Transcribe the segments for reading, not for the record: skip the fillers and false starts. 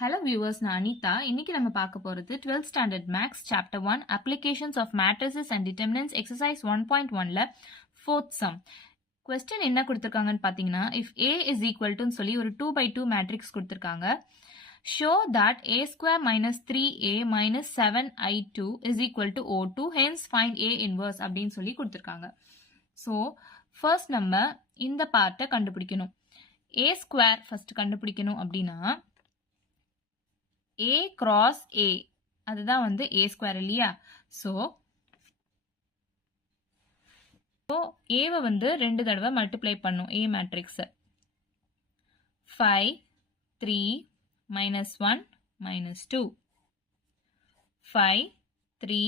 Hello viewers, நான் அனிதா. இன்னைக்கு நம்ம பார்க்க போறது 12th standard maths chapter 1 applications of matrices and determinants exercise 1.1ல 4th sum. Question என்ன கொடுத்திருக்காங்கன்னு பாத்தீங்கன்னா, if A is equal to சொல்லி ஒரு 2 by 2 matrix கொடுத்திருக்காங்க. Show that A square minus 3A minus 7I2 is equal to O2, hence find A inverse அப்படின்னு சொல்லி கொடுத்திருக்காங்க. So, first நம்ம இந்த பார்ட்டை கண்டுபிடிக்கணும். A square first கண்டுபிடிக்கணும் அப்படின்னா A cross A அதுதான் வந்து A square இல்லையா? So A வை வந்து 2 தடவை மல்டிப்ளை பண்ணும் A matrix 5 3 minus 1 minus 2 5 3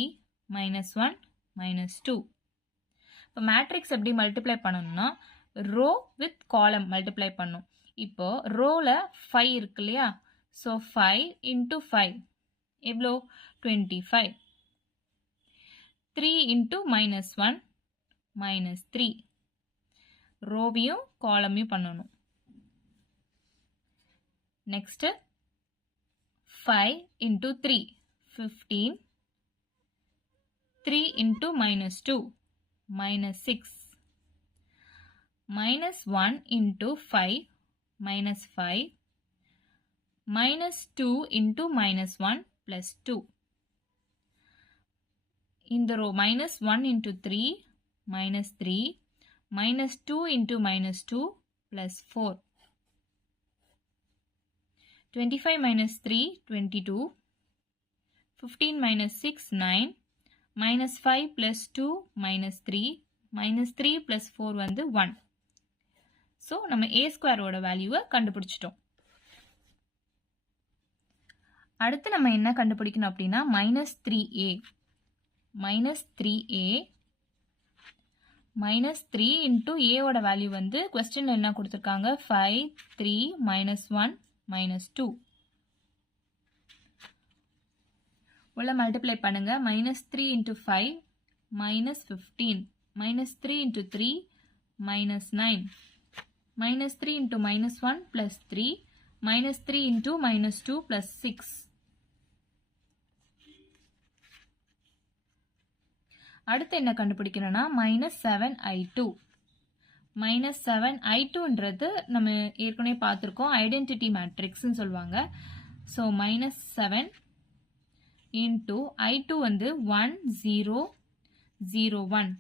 minus 1 minus 2. இப்போ மேட்ரிக்ஸ் எப்படி மல்டிப்ளை பண்ணணும்னா ரோ வித் காலம் மல்டிப்ளை பண்ணும். இப்போ ரோல 5 இருக்கு இல்லையா? So 5 into 5 எவ்வளோ 25. 3 into minus 1 minus 3 ரோவையும் காலமையும் பண்ணணும். Next 5 into 3 15. 3 into minus 2 minus 6. Minus 1 into 5 minus 5. Minus 2 into minus 1 plus 2. In the row minus 1 into 3 minus 3 minus 2 into minus 2 plus 4. 25 minus 3 22. 15 minus 6 9 minus 5 plus 2 minus 3 minus 3 plus 4 வந்து 1. So நம்ம A square ஓட வேல்யூவை கண்டுபிடிச்சிட்டோம். அடுத்து நம்ம என்ன கண்டுபிடிக்கணும் அப்படின்னா minus 3A minus 3A minus 3 into A ஓட வேல்யூ வந்து கொஸ்டின்ல என்ன கொடுத்திருக்காங்க 5 3 minus 1 minus 2 உள்ள மல்டிப்ளை பண்ணுங்க minus 3 into 5 minus 15 minus 3 into 3 minus 9 minus 3 into minus 1 plus 3 minus 3 into minus 2 plus 6. அடுத்து என்ன கண்டுபிடிக்கணும்னா minus 7I2 minus 7I2ன்றது நம்ம ஏற்கனவே பார்த்திருக்கோம் ஐடென்டிட்டி மேட்ரிக்ஸ்னு சொல்லுவாங்க. ஸோ minus 7 into I2 வந்து 1 0 0 1.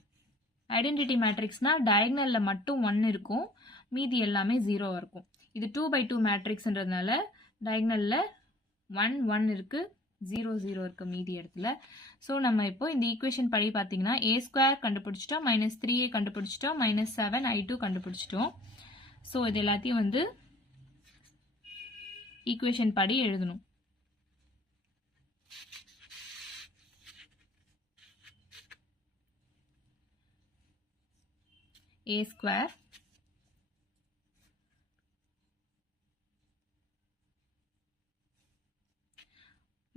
ஐடென்டிட்டி மேட்ரிக்ஸ்னா டயகனல்ல மட்டும் 1 இருக்கும், மீதி எல்லாமே 0 இருக்கும். இது 2 by 2 மேட்ரிக்ஸ்ன்றதுனால டயகனல்ல 1 1 இருக்கு, 0 0 இருக்கு மீதி இடத்துல. ஸோ நம்ம இப்போ இந்த ஈக்குவேஷன் படி பார்த்தீங்கன்னா A ஸ்கொயர் கண்டுபிடிச்சிட்டோம், minus 3A கண்டுபிடிச்சிட்டோம், minus 7I2 கண்டுபிடிச்சிட்டோம். ஸோ இது எல்லாத்தையும் வந்து ஈக்குவேஷன் படி எழுதணும். A square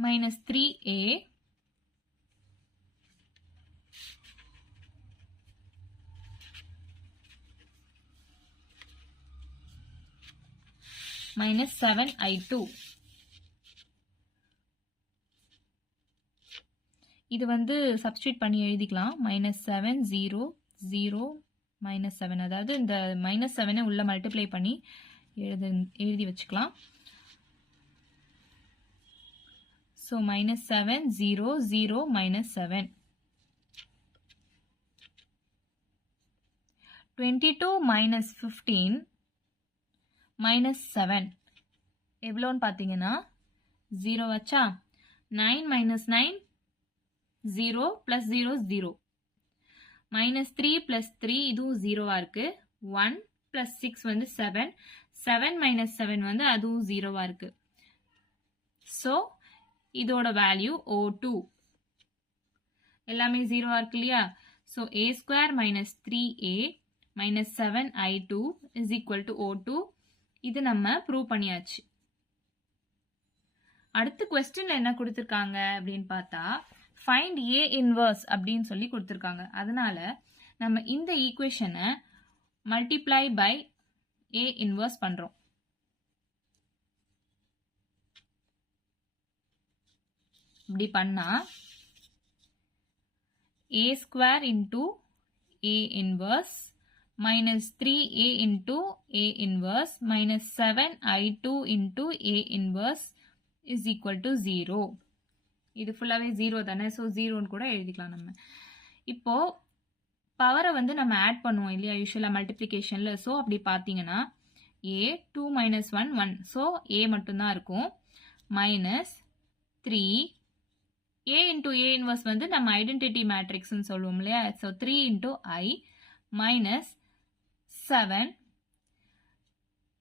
minus 3A minus 7I2. இது வந்து சப்ஸ்டிட்யூட் பண்ணி எழுதிக்கலாம். minus 7 0 0 minus 7, அதாவது இந்த minus 7 உள்ள மல்டிப்ளை பண்ணி எழுதி வச்சுக்கலாம். So minus 7 0 0 minus 7. 22 minus 15 minus 7 எவ்வளோன்னு பார்த்தீங்கன்னா 0 வச்சா 9 minus 9 0 plus 0 0. minus 3 plus 3 இதுவும் 0வா இருக்கு. 1 plus 6 வந்து 7. 7 minus 7 வந்து அதுவும் 0வா இருக்கு. ஸோ இதோட வேல்யூ O2. எல்லாமே 0வா இருக்கு இல்லையா? So A square minus 3A minus 7I2 is equal to O2. இது நம்ம ப்ரூவ் பண்ணியாச்சு. அடுத்து கொஸ்டின்ல என்ன கொடுத்திருக்காங்க அப்படின்னு பார்த்தா find A inverse அப்படின்னு சொல்லி கொடுத்திருக்காங்க. அதனால நம்ம இந்த ஈக்குவேஷனை மல்டிப்ளை பை A inverse பண்றோம். இப்படி பண்ணா a square into a inverse minus 3a into a inverse minus 7i2 into a inverse is equal to 0. இது ஃபுல்லாவே 0 தானே, ஸோ 0ன்னு கூட எழுதிக்கலாம் நம்ம. இப்போ பவரை வந்து நம்ம ஆட் பண்ணுவோம் இல்லையா யூஸ்வலாக மல்டிப்ளிகேஷனில். ஸோ அப்படி பார்த்தீங்கன்னா a 2 minus 1 1, ஸோ a மட்டும்தான் இருக்கும். Minus 3 a into a inverse வந்து நம்ம ஐடென்டிட்டி மேட்ரிக்ஸ்ன்னு சொல்லுவோம் இல்லையா. ஸோ 3 into I மைனஸ் 7,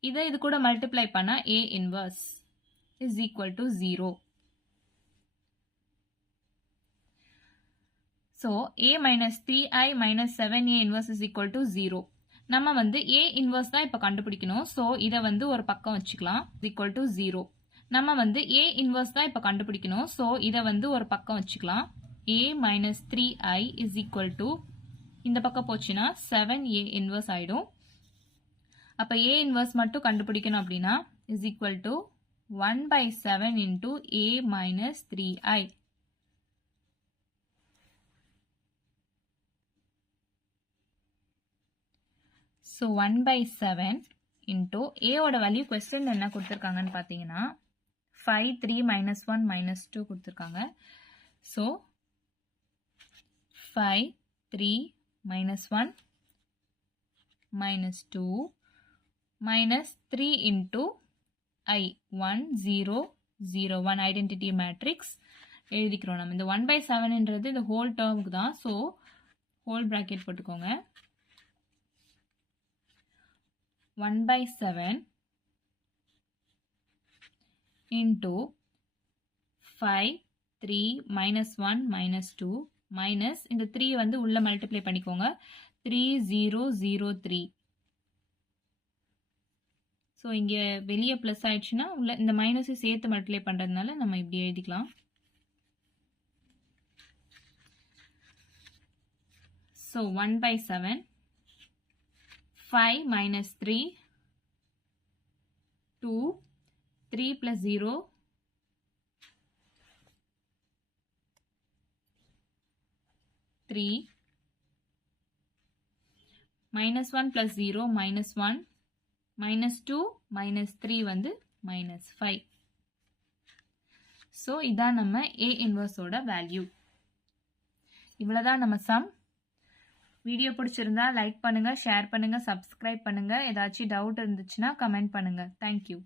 இதை இது கூட மல்டிப்ளை பண்ணா a inverse is equal to 0. So a minus 3i minus 7a inverse is equal to 0. நம்ம வந்து a inverse தான் இப்போ கண்டுபிடிக்கணும். ஸோ இதை வந்து ஒரு பக்கம் வச்சுக்கலாம். equal to 0. நம்ம வந்து a inverse தான் இப்போ கண்டுபிடிக்கணும். ஸோ இதை வந்து ஒரு பக்கம் வச்சுக்கலாம். a minus 3i is equal to, இந்த பக்கம் போச்சுன்னா 7a inverse ஆயிடும். அப்போ a inverse மட்டும் கண்டுபிடிக்கணும் அப்படின்னா is equal to 1/7 into a minus 3i. So 1/7 into a ஓட வேல்யூ கொஸ்டின் என்ன கொடுத்துருக்காங்கன்னு பார்த்தீங்கன்னா 5 3 minus 1 minus 2 கொடுத்துருக்காங்க. So 5 3 minus 1 minus 2 minus 3 into I 1 0 0 1 identity matrix எழுதிக்கிறோம் நம்ம. இந்த 1/7ன்றது இந்த ஹோல் டேர்முக்கு தான். ஸோ ஹோல் ப்ராக்கெட் போட்டுக்கோங்க. 1/7 into 5 3 minus 1 minus 2 minus இந்த 3 வந்து உள்ள மல்டிப்ளை பண்ணிக்கோங்க. 3 0 0 3. ஸோ இங்கே வெளியே ப்ளஸ் ஆயிடுச்சுன்னா உள்ள இந்த மைனஸை சேர்த்து மல்டிப்ளை பண்ணுறதுனால நம்ம இப்படி எழுதிக்கலாம். So 1/7 5 minus 3 2 3 plus 0 3 minus 1 plus 0 minus 1 minus 2 minus 3 வந்து minus 5. ஸோ இதான் நம்ம a இன்வர்ஸோட வேல்யூ. இவ்வளோதான் நம்ம சம். வீடியோ பிடிச்சிருந்தா லைக் பண்ணுங்க, ஷேர் பண்ணுங்க, சப்ஸ்கிரைப் பண்ணுங்க. ஏதாச்சும் டவுட் இருந்துச்சுன்னா கமெண்ட் பண்ணுங்க. தேங்க்யூ.